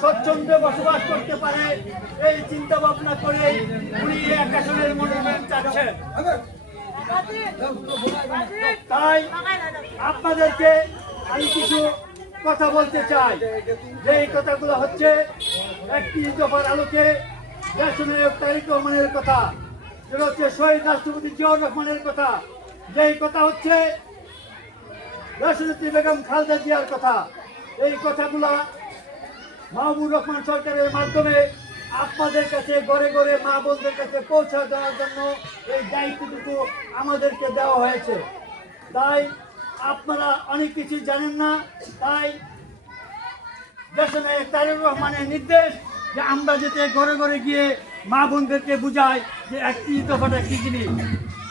স্বচ্ছন্দে বসবাস করতে পারে এই চিন্তা ভাবনা করে উনি এক আসনের মনোনয়ন চাচ্ছেন। তাই আপনাদেরকে আমি কিছু কথা বলতে চাই, যে এই কথাগুলো হচ্ছে 31 দফার আলোকে দেশনায়ক তারেক রহমানের কথা, যেটা হচ্ছে শহীদ রাষ্ট্রপতি জিয়াউর রহমানের কথা, যেই কথা হচ্ছে রাষ্ট্রপতি বেগম খালেদা জিয়ার কথা। এই কথাগুলা মাহবুব রহমান সরকারের মাধ্যমে আপনাদের কাছে ঘরে ঘরে মা বোনদের কাছে পৌঁছা দেওয়ার জন্য এই দায়িত্বটুকু আমাদেরকে দেওয়া হয়েছে। তাই আপনারা অনেক কিছু জানেন না, তাই দেশনায়ক তারেক রহমানের নির্দেশ যে আমরা যাতে ঘরে ঘরে গিয়ে মা বোনদেরকে বুঝাই যে 31 দফাটা কি জিনিস।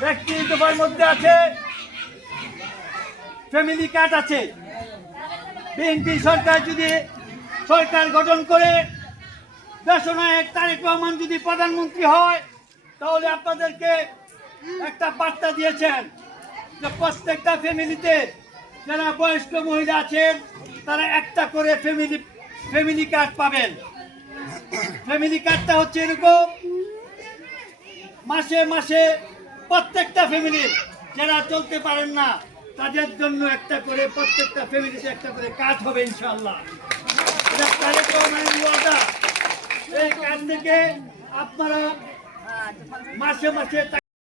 31 দফার মধ্যে আছে ফ্যামিলি কার্ড আছে। বিএনপি সরকার যদি সরকার গঠন করে দেশনায়ক তারেক রহমান যদি প্রধানমন্ত্রী হয়, তাহলে আপনাদেরকে একটা বার্তা দিয়েছেন যে প্রত্যেকটা ফ্যামিলিতে যারা বয়স্ক মহিলা আছেন তারা একটা করে ফ্যামিলি কার্ড পাবেন। ফ্যামিলি কার্ডটা হচ্ছে এরকম, মাসে মাসে প্রত্যেকটা ফ্যামিলির যারা চলতে পারেন না তাদের জন্য একটা করে, প্রত্যেকটা ফ্যামিলিতে একটা করে কার্ড হবে ইনশাআল্লাহ। এটা তারেক রহমানের ওয়াদা। এই কার্ড থেকে আপনারা মাসে মাসে